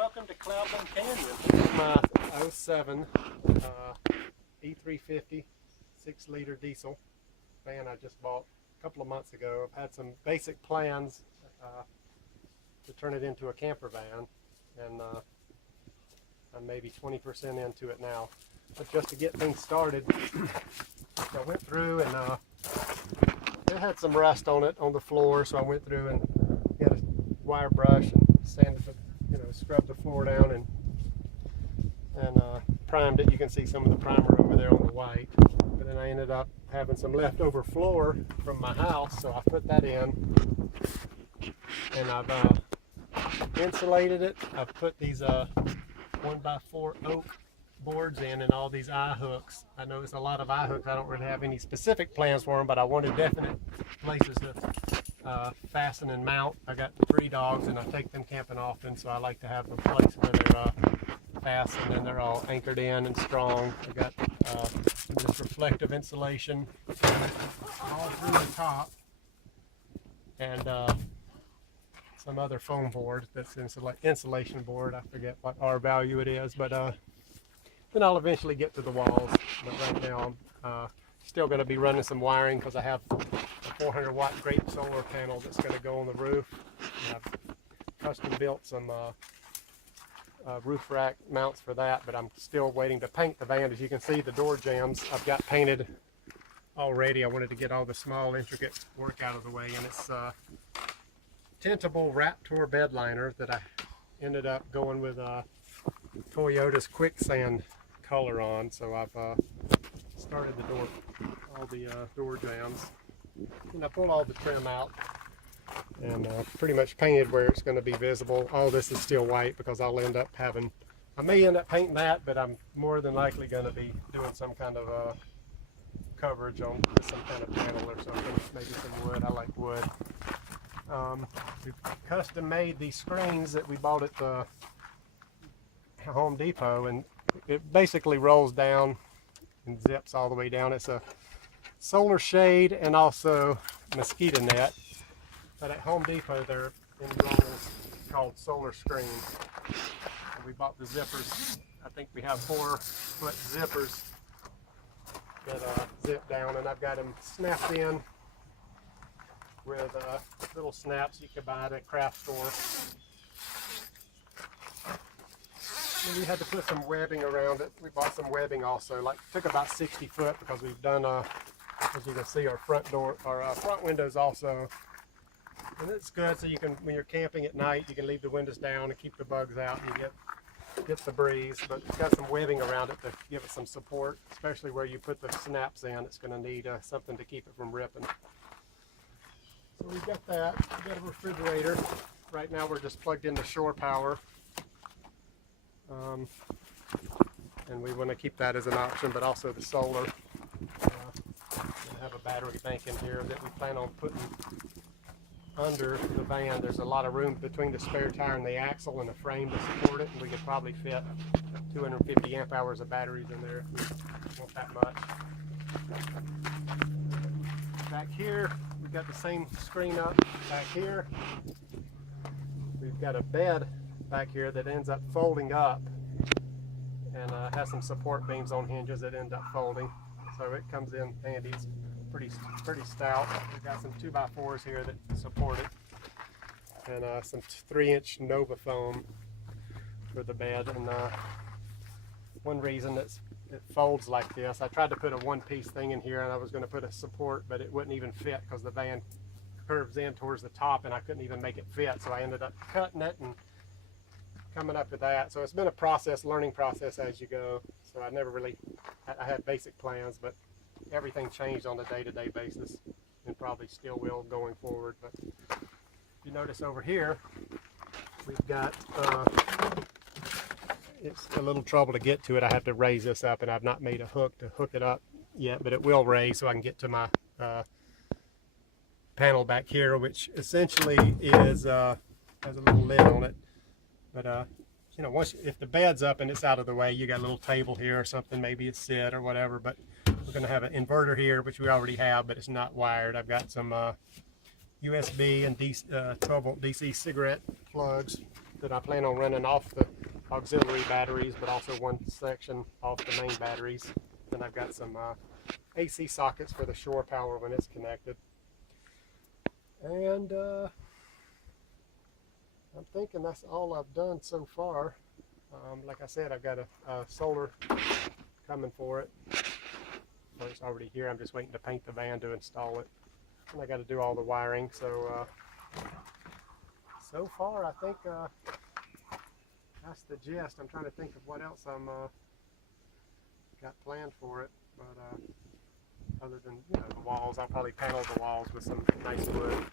welcome to Cloudland Canyon. This is my '07 E350 6-liter diesel van I just bought a couple of months ago. I've had some basic plans to turn it into a camper van, and I'm maybe 20% into it now. But just to get things started, I went through and it had some rust on it on the floor, so I went through and got a wire brush and sanded the, scrubbed the floor down and primed it. You can see some of the primer over there on the white. But then I ended up having some leftover floor from my house, so I put that in, and I've insulated it. I've put these 1x4 oak boards in and all these eye hooks. I noticed a lot of eye hooks. I don't really have any specific plans for them, but I wanted definite places to fasten and mount. I got 3 dogs and I take them camping often, so I like to have a place where they're fastened and they're all anchored in and strong. I got this reflective insulation all through the top, and some other foam board that's insulation board. I forget what R value it is, but then I'll eventually get to the walls. But right now I'm still going to be running some wiring because I have a 400 watt great solar panel that's going to go on the roof. And I've custom built some roof rack mounts for that, but I'm still waiting to paint the van. As you can see, the door jambs I've got painted already. I wanted to get all the small intricate work out of the way, and it's tintable Raptor bed liner that I ended up going with Toyota's quicksand color on. So I've started all the door jambs, and I pulled all the trim out and pretty much painted where it's going to be visible. All this is still white because I may end up painting that, but I'm more than likely going to be doing some kind of coverage on some kind of panel or something, maybe some wood. I like wood. We've custom made these screens that we bought at the Home Depot, and it basically rolls down and zips all the way down. It's a solar shade and also mosquito net, but at Home Depot they're in rolls called solar screens. And we bought the zippers. I think we have 4-foot zippers that zip down, and I've got them snapped in with little snaps you can buy at a craft store. And we had to put some webbing around it. We bought some webbing also. Took about 60 foot because we've done, as you can see, our front windows also. And it's good so you can, when you're camping at night, you can leave the windows down and keep the bugs out, and you get the breeze. But it's got some webbing around it to give it some support, especially where you put the snaps in. It's going to need something to keep it from ripping. So we've got that. We've got a refrigerator. Right now we're just plugged into shore power. And we want to keep that as an option, but also the solar. We have a battery bank in here that we plan on putting under the van. There's a lot of room between the spare tire and the axle and the frame to support it, and we could probably fit 250 amp hours of batteries in there if we want that much. Back here, we've got the same screen up back here. We've got a bed back here that ends up folding up, and has some support beams on hinges that end up folding, so it comes in handy. It's pretty stout. We've got some 2x4s here that support it, and some 3-inch Nova foam for the bed. And one reason it folds like this, I tried to put a one-piece thing in here, and I was going to put a support, but it wouldn't even fit because the van curves in towards the top, and I couldn't even make it fit. So I ended up cutting it and coming up with that. So it's been a learning process as you go. So I had basic plans, but everything changed on a day-to-day basis, and probably still will going forward. But if you notice over here, we've got, it's a little trouble to get to it. I have to raise this up, and I've not made a hook to hook it up yet, but it will raise so I can get to my panel back here, which essentially is has a little lid on it. But if the bed's up and it's out of the way, you got a little table here or something, maybe it's sit or whatever. But we're going to have an inverter here, which we already have, but it's not wired. I've got some USB and 12 volt DC cigarette plugs that I plan on running off the auxiliary batteries, but also one section off the main batteries. Then I've got some AC sockets for the shore power when it's connected. And I'm thinking that's all I've done so far. Like I said, I've got a solar coming for it. So it's already here. I'm just waiting to paint the van to install it. And I got to do all the wiring. So so far I think that's the gist. I'm trying to think of what else I'm got planned for it. But other than the walls, I'll probably panel the walls with some nice wood.